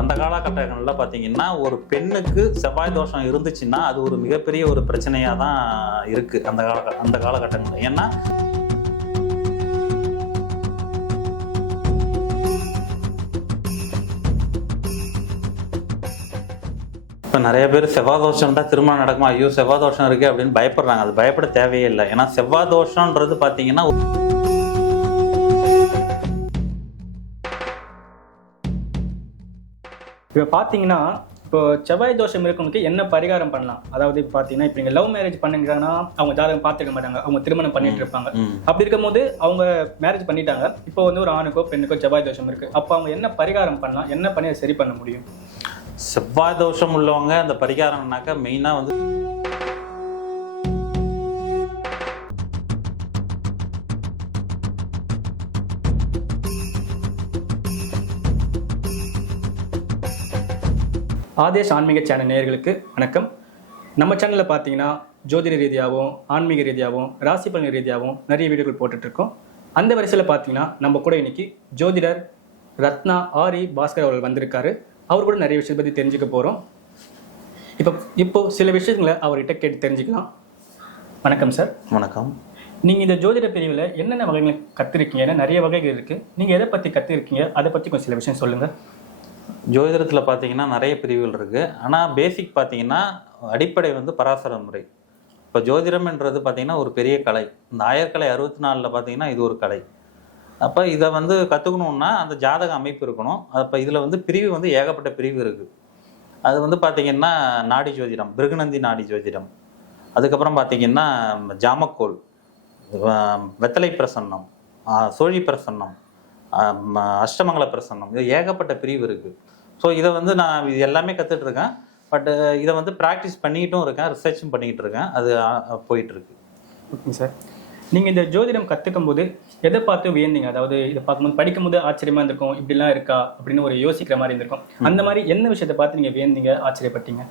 அந்த காலகட்டங்கள்ல பார்த்தீங்கன்னா, ஒரு பெண்ணுக்கு செவ்வாய் தோஷம் இருந்துச்சுன்னா, அது ஒரு மிகப்பெரிய ஒரு பிரச்சனையா தான் இருக்கு அந்த காலகட்டங்கள்ல. ஏன்னா, இப்ப நெறைய பேர் செவ்வாய் தோஷம் இருந்தா திருமணம் நடக்குமா? ஐயோ! செவ்வாய் தோஷம் இருக்கு அப்படின்னு பயப்படுறாங்க. அது பயப்பட தேவையே இல்ல. ஏன்னா செவ்வாய் தோஷம்ன்றது பார்த்தீங்கன்னா இப்போ பார்த்தீங்கன்னா, இப்போ செவ்வாய் தோஷம் இருக்கவங்களுக்கு என்ன பரிகாரம் பண்ணலாம்? அதாவது இப்போ பார்த்தீங்கன்னா, இப்போ நீங்க லவ் மேரேஜ் பண்ணுங்கறாங்கன்னா, அவங்க ஜாதகம் பார்த்துக்க மாட்டாங்க. அவங்க திருமணம் பண்ணிட்டு இருப்பாங்க. அப்படி இருக்கும்போது அவங்க மேரேஜ் பண்ணிட்டாங்க. இப்போ வந்து ஒரு ஆணுக்கோ, பெண்ணுக்கோ செவ்வாய் தோஷம் இருக்கு. அப்போ அவங்க என்ன பரிகாரம் பண்ணலாம்? என்ன பண்ணி அதை சரி பண்ண முடியும்? செவ்வாய் தோஷம் உள்ளவங்க அந்த பரிகாரம்னாக்கா மெயினா வந்து ஆதேஷ் ஆன்மீக சேனல் நேயர்களுக்கு வணக்கம். நம்ம சேனலில் பார்த்தீங்கன்னா ஜோதிட ரீதியாகவும் ஆன்மீக ரீதியாகவும் ராசி பலன் ரீதியாகவும் நிறைய வீடியோக்கள் போட்டுட்ருக்கோம். அந்த வரிசையில் பார்த்தீங்கன்னா நம்ம கூட இன்னைக்கு ஜோதிடர் ரத்னா ஆரி பாஸ்கர் அவர்கள் வந்திருக்காரு. அவர் கூட நிறைய விஷயத்தை பற்றி தெரிஞ்சுக்க போகிறோம். இப்போ சில விஷயங்களை அவர்கிட்ட கேட்டு தெரிஞ்சுக்கலாம். வணக்கம் சார். வணக்கம். நீங்கள் இந்த ஜோதிட பிரிவில் என்னென்ன வகைகளை கற்றுருக்கீங்க? ஏன்னா நிறைய வகைகள் இருக்குது. நீங்கள் எதை பற்றி கற்றுருக்கீங்க? அதை பற்றி கொஞ்சம் சில விஷயம் சொல்லுங்கள். ஜோதிடத்தில் பார்த்தீங்கன்னா நிறைய பிரிவுகள் இருக்குது. ஆனால் பேசிக் பார்த்தீங்கன்னா அடிப்படை வந்து பராசர முறை. இப்போ ஜோதிடம்ன்றது பார்த்தீங்கன்னா ஒரு பெரிய கலை. இந்த ஆயர்கலை 64 பார்த்தீங்கன்னா இது ஒரு கலை. அப்போ இதை வந்து கற்றுக்கணுன்னா அந்த ஜாதக அமைப்பு இருக்கணும். அப்போ இதில் வந்து பிரிவு வந்து ஏகப்பட்ட பிரிவு இருக்குது. அது வந்து பார்த்தீங்கன்னா நாடி ஜோதிடம், பிருகுநந்தி நாடி ஜோதிடம், அதுக்கப்புறம் பார்த்தீங்கன்னா ஜாமக்கோல், வெத்தலை பிரசன்னம், சோழி பிரசன்னம், அஷ்டமங்கல பிரசன்னம், இது ஏகப்பட்ட பிரிவு இருக்குது. ஸோ இதை வந்து நான் இது எல்லாமே கற்றுட்ருக்கேன். பட் இதை வந்து ப்ராக்டிஸ் பண்ணிக்கிட்டும் இருக்கேன், ரிசர்ச்சும் பண்ணிக்கிட்டு இருக்கேன். அது போயிட்டுருக்கு. Okay sir. நீங்கள் இந்த ஜோதிடம் கற்றுக்கும் போது எதை பார்த்து வியந்தீங்க? அதாவது இதை பார்க்கும்போது படிக்கும்போது ஆச்சரியமாக இருந்திருக்கும், இப்படிலாம் இருக்கா அப்படின்னு ஒரு யோசிக்கிற மாதிரி இருந்திருக்கும். அந்த மாதிரி என்ன விஷயத்தை பார்த்து நீங்கள் வியந்தீங்க, ஆச்சரியப்பட்டீங்க?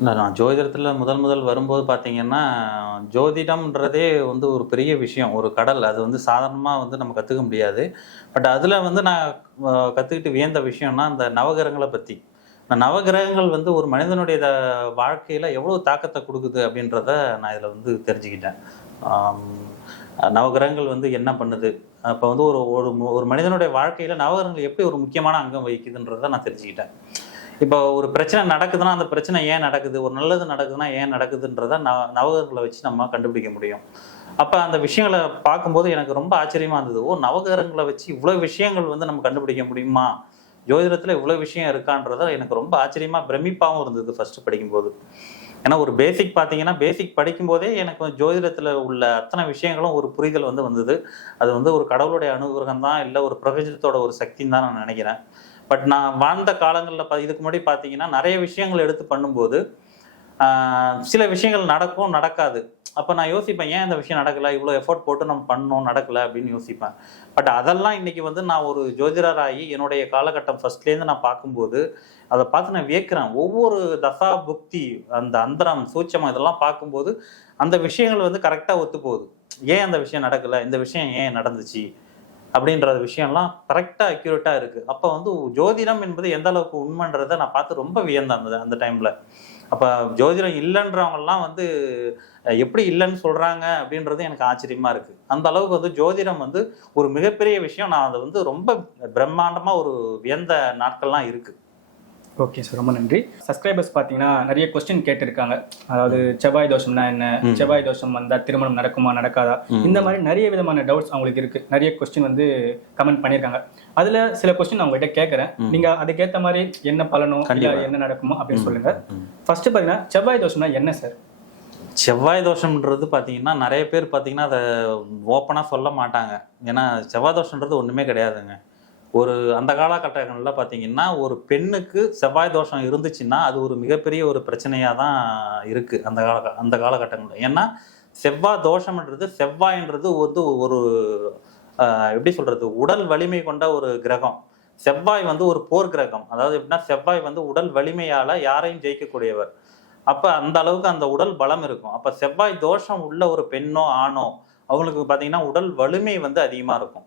இல்லை, நான் ஜோதிடத்தில் முதல் வரும்போது பார்த்தீங்கன்னா ஜோதிடம்ன்றதே வந்து ஒரு பெரிய விஷயம், ஒரு கடல். அது வந்து சாதாரணமாக வந்து நம்ம கற்றுக்க முடியாது. பட் அதில் வந்து நான் கற்றுக்கிட்டு வியந்த விஷயம்னா அந்த நவகிரகங்களை பற்றி. இந்த நவகிரகங்கள் வந்து ஒரு மனிதனுடைய வாழ்க்கையில் எவ்வளோ தாக்கத்தை கொடுக்குது அப்படின்றத நான் இதில் வந்து தெரிஞ்சுக்கிட்டேன். நவகிரகங்கள் வந்து என்ன பண்ணுது, அப்போ வந்து ஒரு ஒரு மனிதனுடைய வாழ்க்கையில் நவகிரகங்கள் எப்படி ஒரு முக்கியமான அங்கம் வகிக்குதுன்றதை நான் தெரிஞ்சுக்கிட்டேன். இப்போ ஒரு பிரச்சனை நடக்குதுன்னா அந்த பிரச்சனை ஏன் நடக்குது, ஒரு நல்லது நடக்குதுன்னா ஏன் நடக்குதுன்றத நவகிரகங்களை வச்சு நம்ம கண்டுபிடிக்க முடியும். அப்போ அந்த விஷயங்களை பார்க்கும்போது எனக்கு ரொம்ப ஆச்சரியமாக இருந்தது. நவகிரகங்களை வச்சு இவ்வளோ விஷயங்கள் வந்து நம்ம கண்டுபிடிக்க முடியுமா, ஜோதிடத்தில் இவ்வளோ விஷயம் இருக்கான்றத எனக்கு ரொம்ப ஆச்சரியமாக பிரமிப்பாகவும் இருந்தது ஃபஸ்ட்டு படிக்கும்போது. ஏன்னா ஒரு பேசிக் பார்த்தீங்கன்னா பேசிக் படிக்கும்போதே எனக்கு ஜோதிடத்தில் உள்ள அத்தனை விஷயங்களும் ஒரு புரிதல் வந்து வந்தது. அது வந்து ஒரு கடவுளுடைய அனுகிரகம் தான், இல்லை ஒரு பிரபஞ்சத்தோட ஒரு சக்தின்னு தான் நான் நினைக்கிறேன். பட் நான் வாழ்ந்த காலங்களில் இதுக்கு முன்னாடி பார்த்தீங்கன்னா நிறைய விஷயங்கள் எடுத்து பண்ணும்போது சில விஷயங்கள் நடக்கும், நடக்காது. அப்போ நான் யோசிப்பேன், ஏன் இந்த விஷயம் நடக்கலை, இவ்வளோ எஃபோர்ட் போட்டு நம்ம பண்ணோம், நடக்கலை அப்படின்னு யோசிப்பேன். பட் அதெல்லாம் இன்னைக்கு வந்து நான் ஒரு ஜோதிடராகி என்னுடைய காலகட்டம் ஃபர்ஸ்ட்லேருந்து நான் பார்க்கும்போது அதை பார்த்து நான் வியக்கிறேன். ஒவ்வொரு தசா புக்தி, அந்த அந்தரம், சூட்சமம் இதெல்லாம் பார்க்கும்போது அந்த விஷயங்கள் வந்து கரெக்டாக ஒத்து போகுது. ஏன் அந்த விஷயம் நடக்கலை, இந்த விஷயம் ஏன் நடந்துச்சு அப்படின்ற விஷயம்லாம் கரெக்டாக அக்யூரேட்டாக இருக்குது. அப்போ வந்து ஜோதிடம் என்பது எந்த அளவுக்கு உண்மைன்றதை நான் பார்த்து ரொம்ப வியந்தேன் அந்த டைமில். அப்போ ஜோதிடம் இல்லைன்றவங்கலாம் வந்து எப்படி இல்லைன்னு சொல்கிறாங்க அப்படின்றது எனக்கு ஆச்சரியமாக இருக்குது. அந்த அளவுக்கு வந்து ஜோதிடம் வந்து ஒரு மிகப்பெரிய விஷயம். நான் அதை வந்து ரொம்ப பிரம்மாண்டமாக ஒரு வியந்த நாட்கள்லாம் இருக்குது. ஓகே சார், ரொம்ப நன்றி. சப்ஸ்கிரைபர்ஸ் பார்த்தீங்கன்னா நிறைய கொஸ்டின் கேட்டிருக்காங்க. அதாவது செவ்வாய் தோஷம்னா என்ன, செவ்வாய் தோஷம் வந்தால் திருமணம் நடக்குமா நடக்காதா, இந்த மாதிரி நிறைய விதமான டவுட்ஸ் அவங்களுக்கு இருக்கு. நிறைய கொஸ்டின் வந்து கமெண்ட் பண்ணியிருக்காங்க. அதுல சில கொஸ்டின் அவங்ககிட்ட கேட்கறேன். நீங்க அதுக்கேற்ற மாதிரி என்ன பலனோ என்ன நடக்குமோ அப்படின்னு சொல்லுங்க. ஃபர்ஸ்ட் பார்த்தீங்கன்னா செவ்வாய் தோஷம்னா என்ன சார்? செவ்வாய் தோஷம்ன்றது பார்த்தீங்கன்னா நிறைய பேர் பார்த்தீங்கன்னா அதை ஓப்பனாக சொல்ல மாட்டாங்க. ஏன்னா செவ்வாய் தோஷம்ன்றது ஒன்றுமே கிடையாதுங்க. அந்த காலகட்டங்களில் பார்த்தீங்கன்னா ஒரு பெண்ணுக்கு செவ்வாய் தோஷம் இருந்துச்சுன்னா அது ஒரு மிகப்பெரிய ஒரு பிரச்சனையாக தான் இருக்குது அந்த காலகட்டங்களில். ஏன்னா செவ்வாய் தோஷம்ன்றது, செவ்வாய்ன்றது வந்து ஒரு எப்படி சொல்கிறது, உடல் வலிமை கொண்ட ஒரு கிரகம். செவ்வாய் வந்து ஒரு போர் கிரகம். அதாவது எப்படின்னா செவ்வாய் வந்து உடல் வலிமையால் யாரையும் ஜெயிக்கக்கூடியவர். அப்போ அந்த அளவுக்கு அந்த உடல் பலம் இருக்கும். அப்போ செவ்வாய் தோஷம் உள்ள ஒரு பெண்ணோ ஆணோ அவங்களுக்கு பார்த்தீங்கன்னா உடல் வலிமை வந்து அதிகமாக இருக்கும்.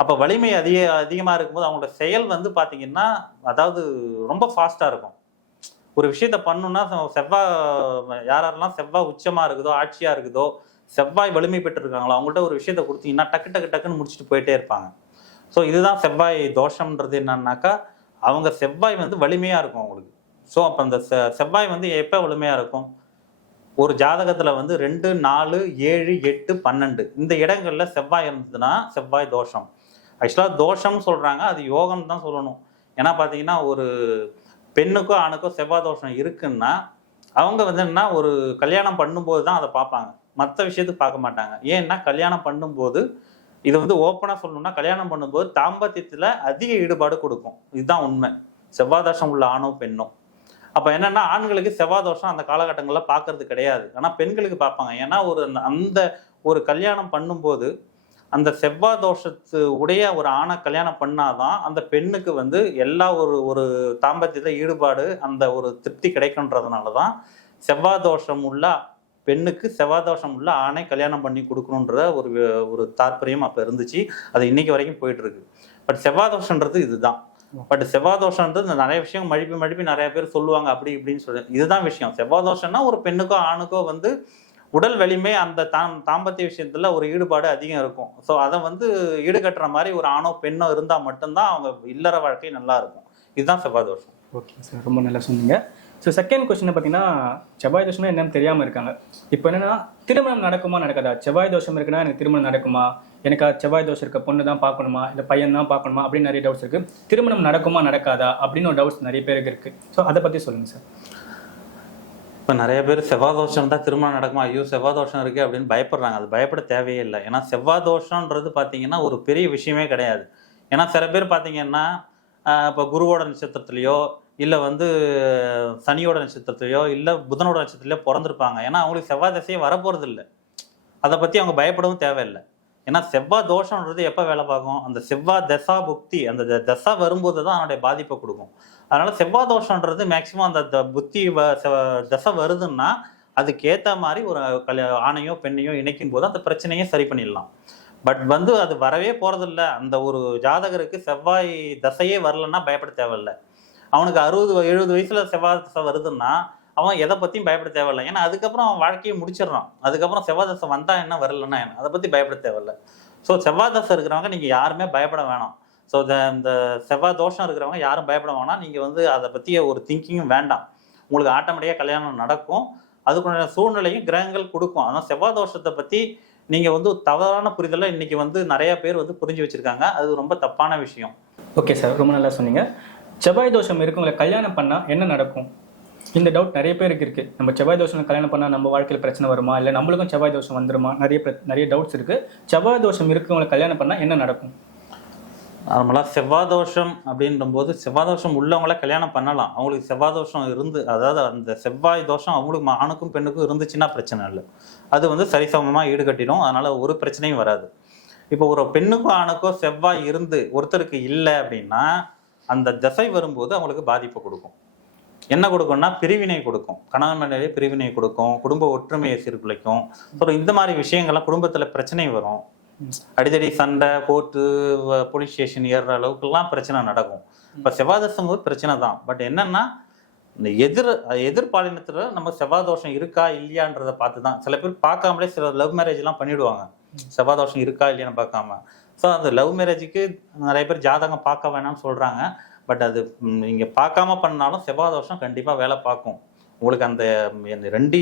அப்போ வலிமை அதிகமாக இருக்கும்போது அவங்களோட செயல் வந்து பார்த்தீங்கன்னா அதாவது ரொம்ப ஃபாஸ்ட்டாக இருக்கும். ஒரு விஷயத்த பண்ணணும்னா செவ்வாய் யாரெல்லாம் செவ்வாய் உச்சமாக இருக்குதோ ஆட்சியாக இருக்குதோ செவ்வாய் வலிமை பெற்றிருக்காங்களோ அவங்கள்ட்ட ஒரு விஷயத்த கொடுத்தீங்கன்னா டக்கு டக்கு டக்குன்னு முடிச்சுட்டு போயிட்டே இருப்பாங்க. ஸோ இதுதான் செவ்வாய் தோஷம்ன்றது என்னன்னாக்கா அவங்க செவ்வாய் வந்து வலிமையாக இருக்கும் அவங்களுக்கு. ஸோ அப்போ அந்த செவ்வாய் வந்து எப்போ வலிமையாக இருக்கும்? ஒரு ஜாதகத்தில் வந்து 2, 4, 7, 8, 12 இந்த இடங்களில் செவ்வாய் இருந்ததுன்னா செவ்வாய் தோஷம். ஆக்சுவலாக தோஷம்னு சொல்கிறாங்க, அது யோகம் தான் சொல்லணும். ஏன்னா பார்த்தீங்கன்னா ஒரு பெண்ணுக்கோ ஆணுக்கோ செவ்வாய் தோஷம் இருக்குன்னா அவங்க வந்து என்ன ஒரு கல்யாணம் பண்ணும்போது தான் அதை பார்ப்பாங்க, மற்ற விஷயத்துக்கு பார்க்க மாட்டாங்க. ஏன்னா கல்யாணம் பண்ணும்போது இது வந்து ஓப்பனாக சொல்லணும்னா கல்யாணம் பண்ணும்போது தாம்பத்தியத்தில் அதிக ஈடுபாடு கொடுக்கும். இதுதான் உண்மை. செவ்வாய் தோஷம் உள்ள ஆணோ பெண்ணோ. அப்போ என்னன்னா ஆண்களுக்கு செவ்வாய் தோஷம் அந்த காலகட்டங்களில் பார்க்கறது கிடையாது, ஆனால் பெண்களுக்கு பார்ப்பாங்க. ஏன்னா அந்த ஒரு கல்யாணம் பண்ணும்போது அந்த செவ்வாய் தோஷத்து உடைய ஒரு ஆணை கல்யாணம் பண்ணாதான் அந்த பெண்ணுக்கு வந்து எல்லா ஒரு தாம்பத்தியத்தில் ஈடுபாடு அந்த ஒரு திருப்தி கிடைக்குன்றதுனால தான் செவ்வாய் தோஷம் உள்ள பெண்ணுக்கு செவ்வாய் தோஷம் உள்ள ஆணை கல்யாணம் பண்ணி கொடுக்கணுன்ற ஒரு தாற்பயம் அப்போ இருந்துச்சு. அது இன்னைக்கு வரைக்கும் போயிட்டு இருக்கு. பட் செவ்வாய் தோஷன்றது இதுதான். பட் செவ்வாய் தோஷன்றது நிறைய விஷயம் மழுப்பி நிறைய பேர் சொல்லுவாங்க அப்படி இப்படின்னு சொல்லி. இதுதான் விஷயம். செவ்வாய் தோஷம்னா ஒரு பெண்ணுக்கோ ஆணுக்கோ வந்து உடல் வலிமை அந்த தாம்பத்திய விஷயத்துல ஒரு ஈடுபாடு அதிகம் இருக்கும். ஸோ அதை வந்து ஈடுகட்டுற மாதிரி ஒரு ஆணோ பெண்ணோ இருந்தால் மட்டும்தான் அவங்க இல்லற வாழ்க்கை நல்லா இருக்கும். இதுதான் செவ்வாய் தோஷம். ஓகே சார், ரொம்ப நல்லா சொன்னீங்க. ஸோ செகண்ட் கொஸ்டின் பார்த்தீங்கன்னா செவ்வாய் தோஷம்னா என்னன்னு தெரியாமல் இருக்காங்க. இப்போ என்னன்னா திருமணம் நடக்குமா நடக்காதா? செவ்வாய் தோஷம் இருக்குன்னா எனக்கு திருமணம் நடக்குமா, எனக்கு செவ்வாய் தோஷம் இருக்க பொண்ணு தான் பார்க்கணுமா இல்லை பையன் தான் பார்க்கணுமா அப்படின்னு நிறைய டவுட்ஸ் இருக்கு. திருமணம் நடக்குமா நடக்காதா அப்படின்னு ஒரு டவுட்ஸ் நிறைய பேருக்கு இருக்கு. ஸோ அதை பற்றி சொல்லுங்க சார். இப்போ நிறைய பேர் செவ்வாய் தோஷம் தான் திருமணம் நடக்குமா, ஐயோ செவ்வாய் தோஷம் இருக்கு அப்படின்னு பயப்படுறாங்க. அது பயப்பட தேவையே இல்லை. ஏன்னா செவ்வாய் தோஷம்ன்றது பார்த்தீங்கன்னா ஒரு பெரிய விஷயமே கிடையாது. ஏன்னா சில பேர் பார்த்தீங்கன்னா இப்போ குருவோட நட்சத்திரத்துலையோ இல்லை வந்து சனியோட நட்சத்திரத்துலையோ இல்லை புதனோட நட்சத்திரத்துலையோ பிறந்திருப்பாங்க. ஏன்னா அவங்களுக்கு செவ்வாய் தசையே வரப்போறது இல்லை. அதை பற்றி அவங்க பயப்படவும் தேவையில்லை. ஏன்னா செவ்வாய் தோஷம்ன்றது எப்போ வேலை பார்க்கும்? அந்த செவ்வாய் தசா புக்தி அந்த தசா வரும்போது தான் அதனுடைய பாதிப்பை கொடுக்கும். அதனால செவ்வாய் தோஷம்ன்றது மேக்சிமம் அந்த புத்தி தசை வருதுன்னா அதுக்கேற்ற மாதிரி ஒரு ஆணையோ பெண்ணையோ இணைக்கும் போது அந்த பிரச்சனையே சரி பண்ணிடலாம். பட் வந்து அது வரவே போறதில்ல. அந்த ஒரு ஜாதகருக்கு செவ்வாய் தசையே வரலன்னா பயப்பட தேவையில்லை. அவனுக்கு 60-70 வயசுல செவ்வாய் தசை வருதுன்னா அவன் எதை பற்றியும் பயப்பட தேவையில்லை. ஏன்னா அதுக்கப்புறம் அவன் வாழ்க்கையை முடிச்சிடறான். அதுக்கப்புறம் செவ்வாய் தசை வந்தா என்ன வரலன்னா என்ன, அதை பற்றி பயப்பட தேவையில்லை. ஸோ செவ்வாய் தசை இருக்கிறவங்க நீங்கள் யாருமே பயப்பட வேணாம். ஸோ இந்த செவ்வாய் தோஷம் இருக்கிறவங்க யாரும் பயப்பட வேணாம். நீங்கள் வந்து அதை பற்றிய ஒரு திங்கிங்கும் வேண்டாம். உங்களுக்கு ஆட்டோமேட்டிக்காக கல்யாணம் நடக்கும். அதுக்குள்ள சூழ்நிலையும் கிரகங்கள் கொடுக்கும். ஆனால் செவ்வாய் தோஷத்தை பற்றி நீங்கள் வந்து தவறான புரிதலை இன்னைக்கு வந்து நிறைய பேர் வந்து புரிஞ்சு வச்சிருக்காங்க. அது ரொம்ப தப்பான விஷயம். ஓகே சார், ரொம்ப நல்லா சொன்னீங்க. செவ்வாய் தோஷம் இருக்கவங்களை கல்யாணம் பண்ணால் என்ன நடக்கும்? இந்த டவுட் நிறைய பேருக்கு இருக்கு. நம்ம செவ்வாய் தோஷம் கல்யாணம் பண்ணால் நம்ம வாழ்க்கையில் பிரச்சனை வருமா, இல்லை நம்மளுக்கும் செவ்வாய் தோஷம் வந்துருமா, நிறைய டவுட்ஸ் இருக்கு. செவ்வாய் தோஷம் இருக்கவங்களை கல்யாணம் பண்ணால் என்ன நடக்கும்? நார்மலாக செவ்வாய் தோஷம் அப்படின்றபோது செவ்வாய் தோஷம் உள்ளவங்கள கல்யாணம் பண்ணலாம். அவங்களுக்கு செவ்வாய் தோஷம் இருந்து அதாவது அந்த செவ்வாய் தோஷம் அவங்களுக்கு ஆணுக்கும் பெண்ணுக்கும் இருந்துச்சுன்னா பிரச்சனை இல்லை. அது வந்து சரிசமமாக ஈடுகட்டிடும். அதனால ஒரு பிரச்சனையும் வராது. இப்போ ஒரு பெண்ணுக்கும் ஆணுக்கும் செவ்வாய் இருந்து ஒருத்தருக்கு இல்லை அப்படின்னா அந்த தசை வரும்போது அவங்களுக்கு பாதிப்பு கொடுக்கும். என்ன கொடுக்கும்னா பிரிவினை கொடுக்கும். கணவன் மனைவியே பிரிவினை கொடுக்கும். குடும்ப ஒற்றுமையை சீர்குலைக்கும். அப்புறம் இந்த மாதிரி விஷயங்கள்லாம் குடும்பத்தில் பிரச்சனை வரும். அடிக்கடி சண்டை, கோர்ட்டு, போலீஸ் ஸ்டேஷன் ஏறுற அளவுக்குலாம் பிரச்சனை நடக்கும். இப்போ செவ்வாய் தோஷம் ஒரு பிரச்சனை தான். பட் என்னன்னா இந்த எதிர்பாலினத்தில் நம்ம செவ்வாய் தோஷம் இருக்கா இல்லையான்றதை பார்த்து தான். சில பேர் பார்க்காமலே சில லவ் மேரேஜ்லாம் பண்ணிவிடுவாங்க, செவ்வாய் தோஷம் இருக்கா இல்லையான்னு பார்க்காம. ஸோ அந்த லவ் மேரேஜுக்கு நிறைய பேர் ஜாதகம் பார்க்க வேணாம்னு சொல்கிறாங்க. பட் அது நீங்கள் பார்க்காம பண்ணாலும் செவ்வாய் தோஷம் கண்டிப்பாக வேலை பார்க்கும். உங்களுக்கு அந்த 2,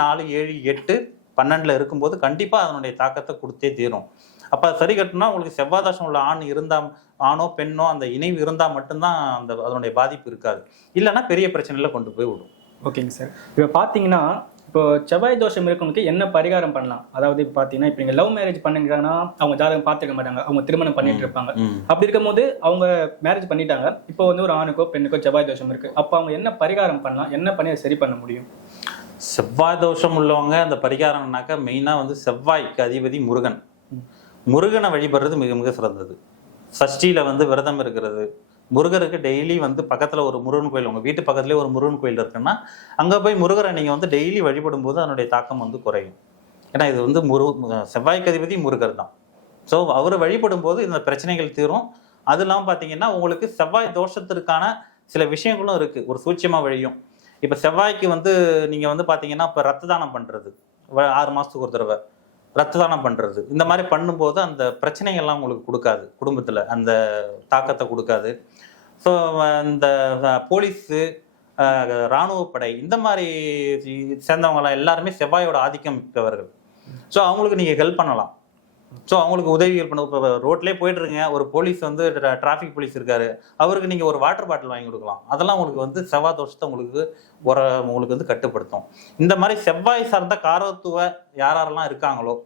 4, 7, 8, 12 இருக்கும்போது கண்டிப்பாக அதனுடைய தாக்கத்தை கொடுத்தே தீரும். அப்போ சரி கட்டணும்னா உங்களுக்கு செவ்வாய் தோஷம் உள்ள ஆணோ பெண்ணோ அந்த இணைவு இருந்தால் மட்டும்தான் அதனுடைய பாதிப்பு இருக்காது. இல்லைன்னா பெரிய பிரச்சனையில் கொண்டு போய் விடும். ஓகேங்க சார். இப்போ பார்த்தீங்கன்னா இப்போ செவ்வாய் தோஷம் இருக்கவங்களுக்கு என்ன பரிகாரம் பண்ணலாம்? அதாவது இப்போ பார்த்தீங்கன்னா இப்போ நீங்கள் லவ் மேரேஜ் பண்ணுங்கன்னா அவங்க ஜாதகம் பார்த்துக்க மாட்டாங்க, அவங்க திருமணம் பண்ணிட்டு இருப்பாங்க. அப்படி இருக்கும்போது அவங்க மேரேஜ் பண்ணிட்டாங்க, இப்போ வந்து ஒரு ஆணுக்கோ பெண்ணுக்கோ செவ்வாய் தோஷம் இருக்கு. அப்போ அவங்க என்ன பரிகாரம் பண்ணலாம், என்ன பண்ணி அதை சரி பண்ண முடியும்? செவ்வாய் தோஷம் உள்ளவங்க அந்த பரிகாரம்னாக்கா மெயினாக வந்து செவ்வாய்க்கு அதிபதி முருகன். முருகனை வழிபடுறது மிக மிக சிறந்தது. சஷ்டியில் வந்து விரதம் இருக்கிறது. முருகருக்கு டெய்லி வந்து பக்கத்தில் ஒரு முருகன் கோயில், உங்கள் வீட்டு பக்கத்துலேயே ஒரு முருகன் கோயில் இருக்குன்னா அங்கே போய் முருகரை நீங்கள் வந்து டெய்லி வழிபடும் போது அதனுடைய தாக்கம் வந்து குறையும். ஏன்னா இது வந்து செவ்வாய்க்கு அதிபதி முருகர் தான். ஸோ அவர் வழிபடும் போது இந்த பிரச்சனைகள் தீரும். அது இல்லாமல் பார்த்தீங்கன்னா உங்களுக்கு செவ்வாய் தோஷத்திற்கான சில விஷயங்களும் இருக்குது, ஒரு சூட்சமாக வழியும். இப்போ செவ்வாய்க்கு வந்து நீங்கள் வந்து பார்த்தீங்கன்னா இப்போ ரத்த தானம் பண்ணுறது, 6 மாதத்துக்கு ஒரு தடவை ரத்த தானம் பண்ணுறது, இந்த மாதிரி பண்ணும்போது அந்த பிரச்சனைகள்லாம் உங்களுக்கு கொடுக்காது, குடும்பத்தில் அந்த தாக்கத்தை கொடுக்காது. ஸோ இந்த போலீஸு, இராணுவப்படை இந்த மாதிரி சேர்ந்தவங்களாம் எல்லாருமே செவ்வாயோட ஆதிக்கம் மிக்கவர்கள். ஸோ அவங்களுக்கு நீங்கள் ஹெல்ப் பண்ணலாம். ஸோ அவங்களுக்கு உதவிகள் பண்ண. இப்போ ரோட்லேயே போயிட்டு இருக்கீங்க, ஒரு போலீஸ் வந்து டிராஃபிக் போலீஸ் இருக்காரு, அவருக்கு நீங்கள் ஒரு வாட்டர் பாட்டில் வாங்கி கொடுக்கலாம். அதெல்லாம் உங்களுக்கு வந்து செவ்வாய் தோஷத்தை உங்களுக்கு வந்து கட்டுப்படுத்தும். இந்த மாதிரி செவ்வாய் சார்ந்த காரத்துவ யாரெல்லாம் இருக்காங்களோ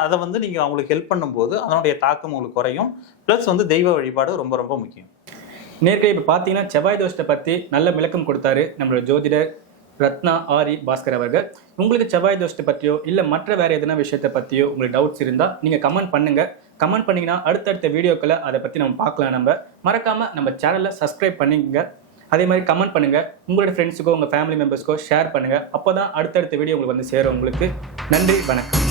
அதை வந்து நீங்கள் அவங்களுக்கு ஹெல்ப் பண்ணும்போது அதனுடைய தாக்கம் உங்களுக்கு குறையும். ப்ளஸ் வந்து தெய்வ வழிபாடு ரொம்ப ரொம்ப முக்கியம். நேர்களை இப்போ பார்த்தீங்கன்னா செவ்வாய் தோஷத்தை பற்றி நல்ல விளக்கம் கொடுத்தாரு நம்மளோட ஜோதிடர் ரத்னா ஆரி பாஸ்கர் அவர்கள். உங்களுக்கு செவ்வாய் தோஷத்தை பற்றியோ இல்லை மற்ற வேறு எதனா விஷயத்தை பற்றியோ உங்களுக்கு டவுட்ஸ் இருந்தால் நீங்கள் கமெண்ட் பண்ணுங்கள். கமெண்ட் பண்ணிங்கன்னா அடுத்தடுத்த வீடியோக்களை அதை பற்றி நம்ம பார்க்கலாம். மறக்காமல் நம்ம சேனலை சப்ஸ்கிரைப் பண்ணிக்கங்க. அதே மாதிரி கமெண்ட் பண்ணுங்கள், உங்களோட ஃப்ரெண்ட்ஸுக்கோ உங்கள் ஃபேமிலி மெம்பர்ஸ்க்கோ ஷேர் பண்ணுங்கள். அப்போ தான் அடுத்தடுத்த வீடியோ உங்களுக்கு வந்து சேரும். உங்களுக்கு நன்றி, வணக்கம்.